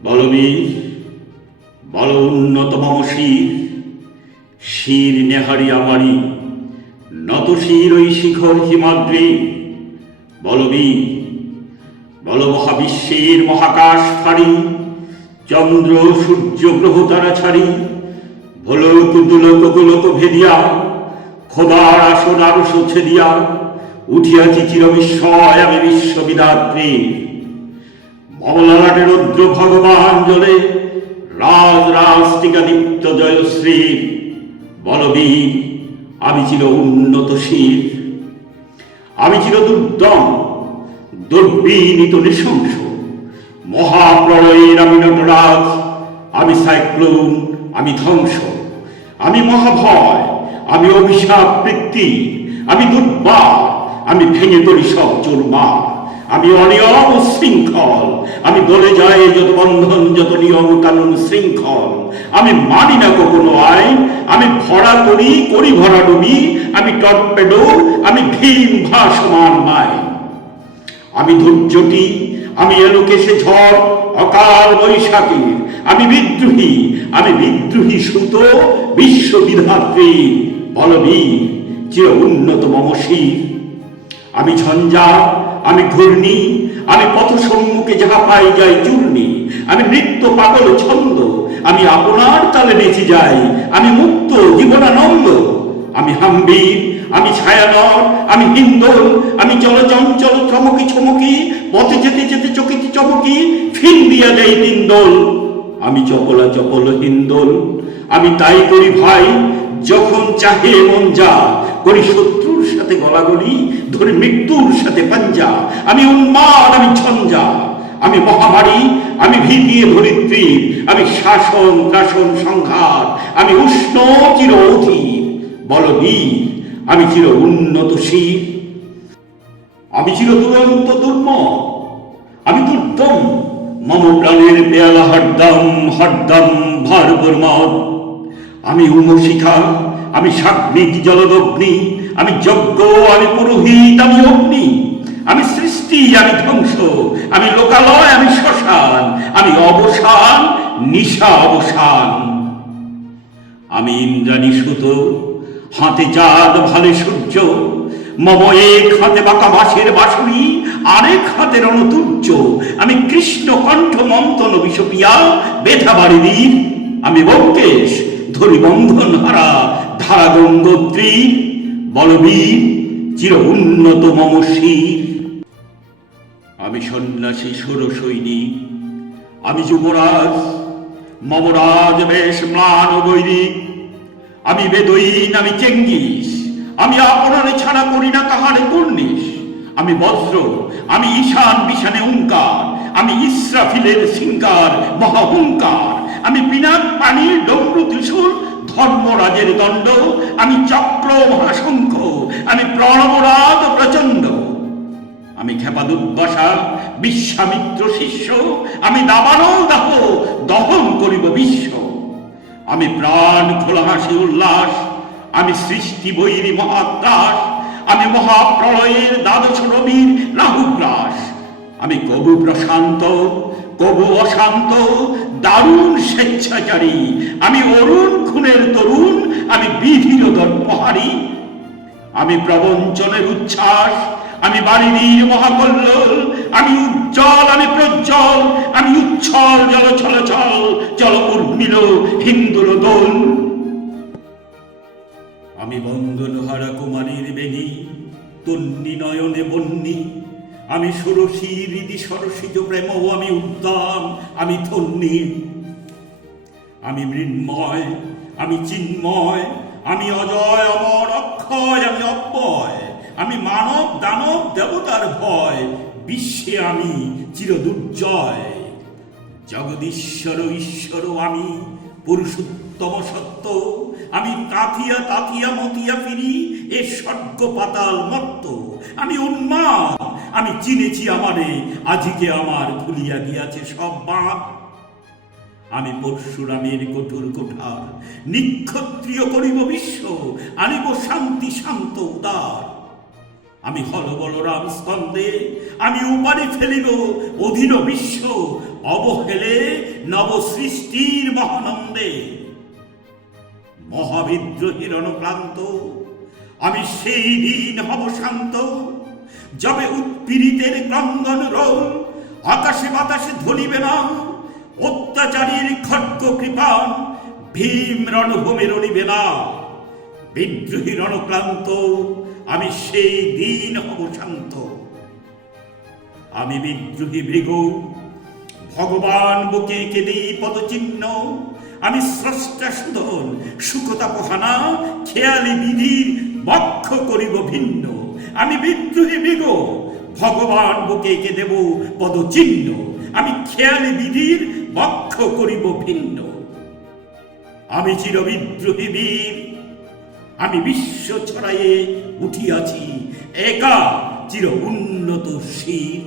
বলবীর বল উন্নত মম শির শির নেহারি আমারি নত শির ওই শিখর হিমাদ্রি। বলবীর বল মহাবিশ্বের মহাকাশ ফাড়ি চন্দ্র, সূর্য, গ্রহ তারা ছাড়ি। ভোলক, দুলক, গোলক ভেদিয়া খোদার আসন আরও ছেদিয়া উঠিয়াছি চির বিস্ময় আমি বিশ্ববিদাত্রী। মমলালাটে রুদ্র ভগবান জলে রাজ রাজ টিকা দীপ্ত জয়শ্রী বলবীর। আমি ছিল উন্নত শির। আমি ছিল দুর্দম, দুর্বিনীত নৃশংস। মহাপ্রলয়ের আমি নটরাজ, আমি সাইক্লোন, আমি ধ্বংস। আমি মহাভয়, আমি অভিশাপ বৃত্তি আমি দুর্বার, আমি ভেঙে তরি সব চুরমা আমি অনিয়ম শৃঙ্খল আমি বলে যাই যত বন্ধন, যত নিয়ম কানুন শৃঙ্খল। আমি মানি না কোনো আইন। আমি ভরা করি করি ভরা ডুবি। আমি টর্পেডো, আমি ভীম ভাসমান মাইন আমি ধৈর্যটি আমি এলোকেশে ঝড়, অকাল বৈশাখীর। আমি বিদ্রোহী আমি বিদ্রোহী সুত বিশ্ববিধাত্রী বলবীর, চির উন্নত মমশীর। আমি ঝঞ্ঝা আমি ঘূর্ণি, আমি পথ সম্মুখে যাহা পাই যাই চূর্ণি, আমি নৃত্য পাগল ছন্দ, আমি আপনার তালে নেচে যাই, আমি মুক্ত জীবনানন্দ, আমি হাম্বির, আমি ছায়ানর, আমি হিন্দোল, আমি চলচঞ্চল চমকি চমকি পথে যেতে যেতে চকিতে চমকি, ফিন দিয়া যাই তিনদোল আমি চপলা চপল হিন্দোল, আমি তাই করি ভাই, যখন চাহে মন যা, করি শত্রুর সাথে গলাগলি ধরে মৃত্যুর সাথে পাঞ্জা। আমি উন্মাদ, আমি ঝঞ্ঝা। আমি মহামারী, আমি ভীতিয়ে ধরিত্রী। আমি শাসন, ত্রাসন, সংঘাত। আমি উষ্ণ, চির অধীর। বলবীর আমি চির উন্নত শির। আমি চির দুরন্ত দুর্ম আমি দুর্দম। মম প্রাণের পেয়ালা হরদম হরদম ভার আমি উমশিখা। আমি সাগ্নিক জলদগ্নি। আমি যজ্ঞ, আমি পুরোহিত, আমি অগ্নি, আমি সৃষ্টি, আমি ধ্বংস, আমি লোকালয়, আমি শ্মশান, আমি অবসান, নিশা অবসান। আমি ইন্দ্রাণী সুত, হাতে চাঁদ, ভালে সূর্য, মম এক হাতে বাঁকা বাঁশের বাঁশুরি, আরেক হাতে রণতুর্য। আমি কৃষ্ণ কণ্ঠ মন্থন বিষপিয়া বেথা বাড়ির আমি বঙ্কেশ ধরি বন্ধন হারা ধারা গঙ্গোত্রী বলবীর চির উন্নত মম শির আমি সন্ন্যাসী সুর সৈনিক আমি যুবরাজ, মমরাজ বেশ ম্লান বৈরিক আমি বেদইন, আমি চেঙ্গিস, আমি আপনারে ছাড়া করি না কাহারে কুর্নিশ আমি বজ্র, আমি ঈশান বিশানে ওঙ্কার আমি ইসরাফিলের সিঙ্গার মহাহুঙ্কার। আমি পিনাক পানির ডমরু ত্রিশূল ধর্মরাজের দণ্ড, আমি চক্র মহাশঙ্খ, আমি প্রণবরাজ প্রচণ্ড। আমি খেপা দুর্দশা বিশ্বামিত্র শিষ্য, আমি দাবানো দাহ, দহন করিব বিশ্ব। আমি প্রাণ খোলা হাসি উল্লাস, আমি সৃষ্টি বৈরী মহাত্রাস, আমি মহাপ্রলয়ের দ্বাদশ রবির রাহুগ্রাস আমি কবু প্রশান্ত, কবু অশান্ত, দারুণ স্বেচ্ছাচারী, আমি অরুণ খুনের তরুণ, আমি বিধির দর্পহারী আমি প্রবঞ্চনের উচ্ছ্বাস, আমি বাড়ির মহাকল্লোল, আমি উজ্জ্বল, আমি প্রজ্জ্বল, আমি উচ্ছল জল ছল ছল চল উর্মিল হিন্দুর দোল। আমি বন্দন হারা কুমারীর বেনি তন্নি নয়নে বন্নি। আমি ষোড়শী হৃদি সরসিজ প্রেম আমি উদ্দাম, আমি ধন্যী। আমি মৃন্ময় আমি চিন্ময়, আমি অজয়, অমর অক্ষয়, আমি অব্যয়, আমি মানব, দানব, দেবতার ভয়, বিশ্বে আমি চির দুর্জয় জগদীশ্বর ঈশ্বর আমি, পুরুষোত্তম সত্য, আমি তাতিয়া তাতিয়া, মতিয়া ফিরি, এ স্বর্গ পাতাল মত্ত। আমি উন্মাদ, আমি চিনেছি আমারে, আজিকে আমার ভুলিয়া গিয়াছে সব বাঁক আমি পরশুরামের কঠোর কোঠার, নিক্ষত্রিয় করিব বিশ্ব, আনিব শান্তি, শান্ত, উদার। আমি হল বলরাম স্কন্দে আমি উপারে ফেলিব অধীন বিশ্ব, অবহেলে নব সৃষ্টির মহানন্দে। মহাবিদ্রোহীর অনুক্লান্ত আমি সেই দিন হব শান্ত, যবে উৎপীড়িতের ক্রন্দন রোল, আকাশে বাতাসে ধরিবে না অত্যাচারীর খড়্গ কৃপান, ভীম রণভূমে রণিবে না বিদ্রোহী রণক্লান্ত, আমি সেই দিন হব শান্ত। আমি বিদ্রোহী মৃগ ভগবান বুকে কেঁদে পদচিহ্ন। আমি স্রষ্টা সুদন, সুখতা পোহানা, খেয়ালি বিধির বক্ষ করিব ভিন্ন। আমি বিদ্রোহী মৃগ ভগবান বুকে কে দেব পদচিহ্ন। আমি খেয়ালি বিধির বক্ষ করিব ভিন্ন। আমি চির বিদ্রোহী বীর। আমি বিশ্ব ছড়াইয়ে উঠিয়াছি, একা চির উন্নত শির।